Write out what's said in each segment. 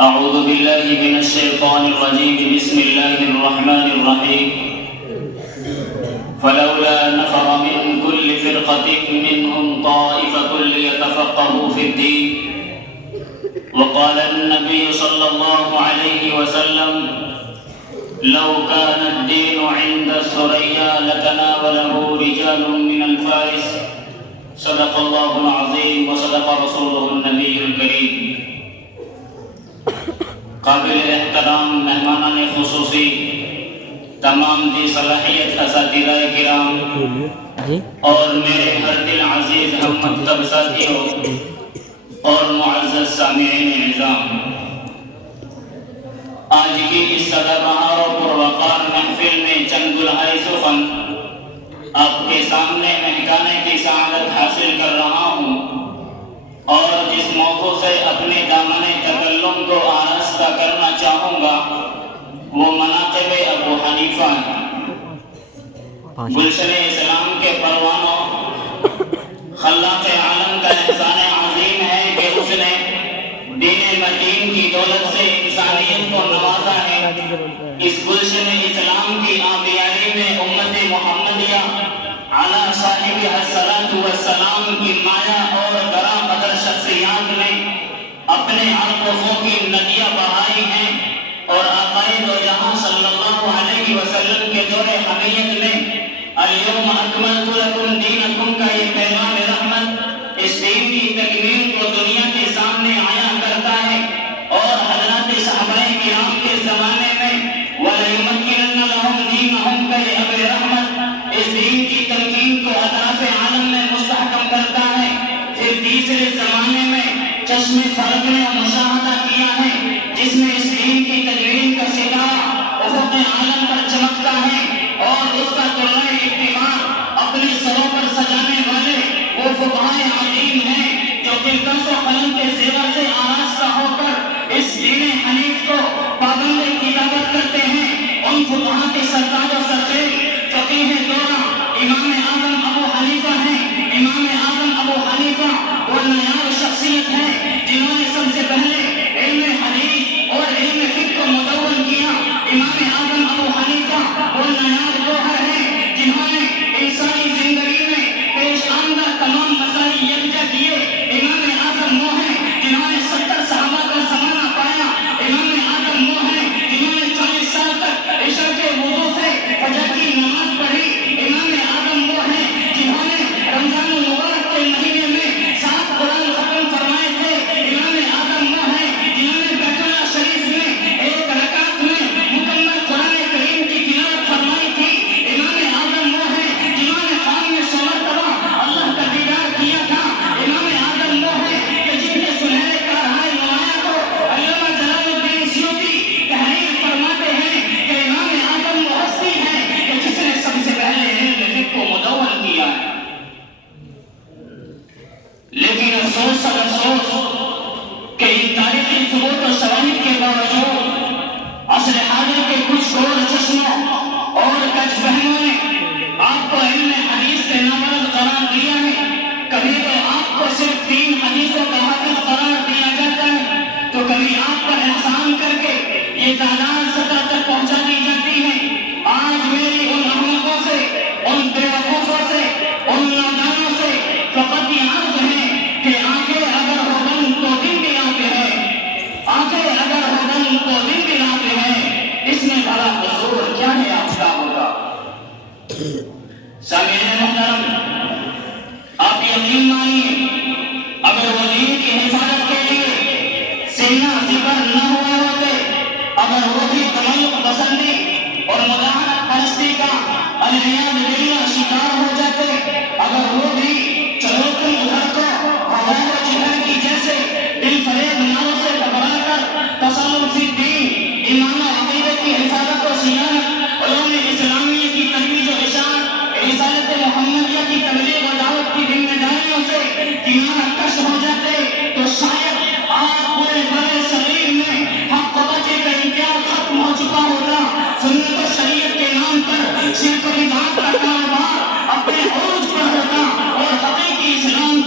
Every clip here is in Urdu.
أعوذ بالله من الشيطان الرجيم بسم الله الرحمن الرحيم فلولا نفر من كل فرقة منهم طائفة ليتفقهوا في الدين وقال النبي صلى الله عليه وسلم لو كان الدين عند الثريا لتناوله رجال من الفارس صدق الله العظيم وصدق رسوله النبي الكريم. قابل احترام مہمانان خصوصی، تمام ذی صلاحیت اساتذہ کرام اور میرے ہر دل عزیز ہم مکتب ساتھیوں اور معزز سامعین نظام، آج کی اس سدا بہار و پروقار محفل میں چند دلہائے سخن آپ کے سامنے مہکانے کی سعادت حاصل کر رہا ہوں، اور جس موضوع سے اپنے دامن تکلم کو آراستہ کرنا چاہوں گا وہ مناقب ابو حنیفہ ہے۔ گلشن اسلام کے پروانوں، خلاق عالم کا احسان عظیم ہے کہ اس نے دین متین کی دولت سے انسانیت کو نوازا ہے۔ اس گلشن اسلام کی آبیاری میں امت محمدیہ علی صاحبہ الصلاۃ والسلام کی مایا اور گراں قدر شخصیات نے اپنے عرقوں کی ندیاں بہائی ہیں، اور آقائے دو جہاں صلی اللہ علیہ وسلم کے دور حمیت میں الیوم اکملت لکم دینکم کا یہ پیغام رحمت اس دین کی تکمیل کو دنیا کے سامنے آیا کرتا ہے، اور حضرات صحابہ کرام کے زمانے میں وَلَيُمَكِّنَنَّ لَهُمْ دِينَهُمْ کا یہ اب رحمت اس دین کی تمکین کو اطراف عالم میں مستحکم کرتا ہے۔ پھر تیسرے زمانے میں چشم فلک نے مشاہدہ کیا ہے جس میں اس دین کی تجوید کا ستارہ افق عالم پر چمکتا ہے، اور اس کا طلوع اقتدار اپنے سروں پر سجانے والے وہ فقہائے عظیم ہیں جو قلم و قلم کے زیور سے آراستہ ہو کر اس دین حنیف کو پابند کتابت کرتے ہیں۔ ان فقہاء کے سردار و سرخیل فقیہ دورہ امام اعظم ابو حنیفہ ہیں۔ امام اعظم ابو حنیفہ وہ نایاب شخصیت ہے جنہوں نے سب سے پہلے علم حدیث اور علم فقہ کو مدون کیا۔ امام اعظم ابو حنیفہ وہ نایاب گوہر ہیں جنہوں نے انسانی زندگی میں پیش آمدہ تمام مسائل یکجا کیے۔ امام اعظم وہ ہیں جنہوں نے 70 صحابہ کا زمانہ پایا۔ امام اعظم وہ ہیں جنہوں نے 40 سال تک عشاء کے وضو سے فجر کی نماز پڑھی۔ امام اعظم وہ ہیں جنہوں نے رمضان المبارک کے مہینے میں 7 قرآن ختم فرمائے تھے۔ امام اعظم وہ ہیں جنہوں نے بیت اللہ شریف میں 1 رکعت میں مکمل قرآن کریم کی تلاوت فرمائی تھی۔ امام اعظم وہ ہیں جنہوں نے خواب میں 100 مرتبہ اللہ کا دیدار کیا تھا۔ امام اعظم وہ ہیں کہ جن کے سنہرے کارہائے نمایاں کو علامہ جلال الدین سیوطی تحریر فرماتے ہیں کہ امام اعظم وہ ہستی ہے کہ جس نے سب سے پہلے علم فقہ کو مدون کیا ہے۔ لیکن افسوس کہ ان تاریخی ثبوت و شواہد کے باوجود عصر حاضر کے کچھ گور چشموں اور کج فہموں نے آپ کو علم حدیث سے نامرد قرار دیا ہے۔ کبھی تو آپ کو صرف 3 حدیثوں کا حافظ قرار دیا جاتا ہے، تو کبھی آپ پر احسان کر کے یہ تعداد 17 تک پہنچا دی جاتی ہے۔ آج میری ان احمقوں سے، ان بیوقوفوں سے، ان نادانوں سے فقط یہ عرض ہے کہ آنکھیں اگر ہو بند تو دن بھی آتے ہیں، آنکھیں اگر ہو بند تو دن بھی آتے ہیں، اس میں بڑا قصور کیا ہے آپ کا ہوگا؟ سامعین محترم، آپ یقین مانیے اگر وہ دین کی حفاظت کے لیے سینہ سپر نہ ہوئے ہوتے، اگر وہ بھی تملق پسندی اور مداحنت پرستی کا العیاذ باللہ شکار ہو جاتے، اگر وہ بھی چلو تم ادھر کو ہواؤں و جگر کی جیسے دل فریب ناروں سے گھبرا کر تسلل فی الدین، ایمان و عقیدے کی حفاظت و صیانت، علوم اسلامیہ کی ترویج و اشاعت، رسالت محمدیہ کی تبلیغ و دعوت کی ذمہ داریوں سے کنارہ کش ہو جاتے، تو شاید آج پورے بڑے صغیر میں حق و باطل کا امتیاز ختم ہو چکا ہوتا۔ سنت و شریعت کے نام پر شرک و بدعت کا کاروبار اپنے عروج پر ہوتا، اور حقیقی اسلام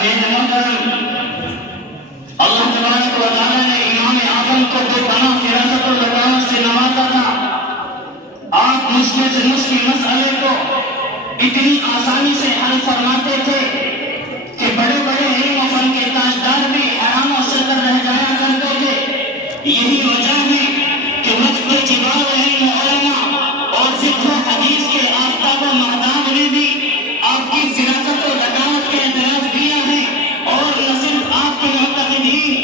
حامد محترم، اللہ تبارک و تعالیٰ نے امام اعظم کو جو بنا فراست و ذکاوت سے نوازا تھا، آپ مشکل سے مشکل مسئلے کو اتنی آسانی سے حل فرماتے تھے کہ بڑے بڑے علم و فن کے تاجدار بھی حیران و شکر رہ جایا کرتے تھے۔ یہی وجہ ہے کہ وقت کے جبال علم و علماء اور فقہ و حدیث کے آفتاب و مہتاب نے بھی آپ کی فراست و ذکاوت کے اعتراف کیا ہے، اور نہ صرف آپ کے معتقدین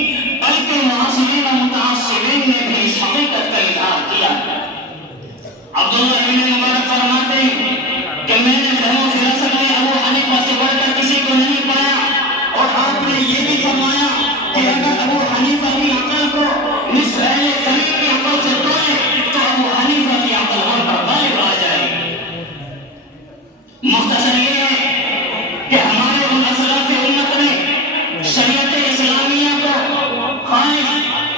بلکہ معاصرین و متعصبین نے بھی اس حقیقت کا اظہار کیا ہے۔ عبداللہ ابن مبارک فرماتے ہیں کہ میں نے فہم و فراست میں ابو حنیفہ سے بڑھ کر کسی کو نہیں پایا، اور آپ نے یہ بھی فرمایا کہ اگر ابو حنیفہ کی عقل کو نصف اہل زمین کی عقل سے توڑے تو ابو حنیفہ کی عقل ہم پر غالب آ جائے۔ مختصر یہ ہے کہ ہمارے ان اسلاف امت نے شریعت اسلامیہ کو خالص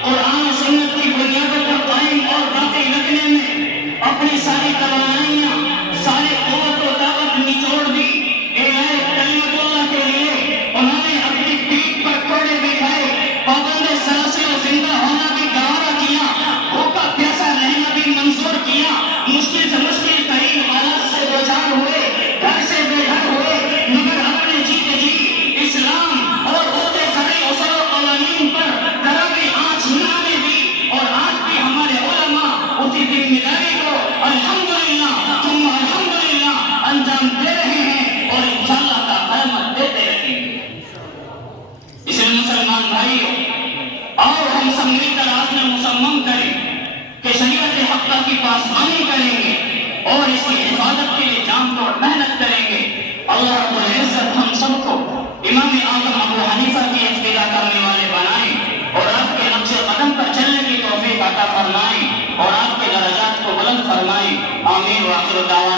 قرآن و سنت کی بنیادوں پر قائم اور باقی رکھنے میں اپنی ساری توانائیاں، ساری قوت و طاقت نچوڑ دی۔ اعلاء کلمت اللہ کے لیے انہوں نے اپنی پیٹھ پر کوڑے بٹھائے، پابند سلاسل و زندہ ہونا بھی گوارا کیا، بھوکا پیاسا رہنا بھی منظور کیا، مشکل سے مشکل ترین حالات سے دوچار ہوئے، گھر سے بے گھر ہوئے، مگر اپنے جیتے جی اسلام اور ہوتے سارے اصول و قوانین پر ذرا بھی آنچ نہ آنے دی، اور آج بھی ہمارے علماء اسی ذمہ داری کو الحمدللہ ثم الحمدللہ انجام دے رہے ہیں، اور انشاءاللہ کا علامت دیتے رہیں گے۔ اس لیے مسلمان بھائیوں، اور ہم سب مل کر عزم مصمم کریں کہ شریعت حقہ کی پاسبانی کریں گے اور اس کی حفاظت کے لیے جان توڑ محنت کریں گے۔ اللہ رب العزت ہم سب کو امام اعظم ابو حنیفہ کی اتباع کرنے والے بنائیں، اور آپ کے نقش قدم پر چلنے کی توفیق عطا فرمائیں، اور آپ کے درجات کو بلند فرمائیں۔ آمین۔ وآخر دعوانا